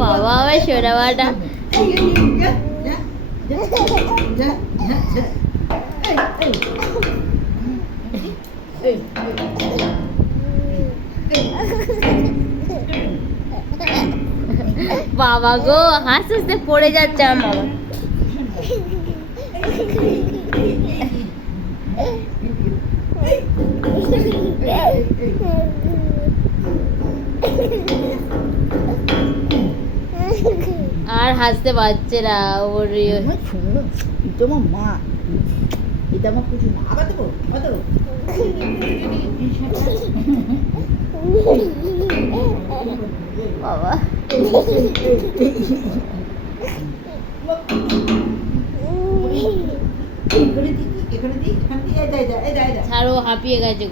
বাবা আমার সোনামাটা বাবা গো হাসতে হাসতে পড়ে যাচ্ছে আমার বাবা। আর হাসতে পারছে না ওর তোমার মা এটা আমার কিছু না আবার দেবো বাবা এখানে দিই ছাড়ো হাঁপিয়ে গেছে।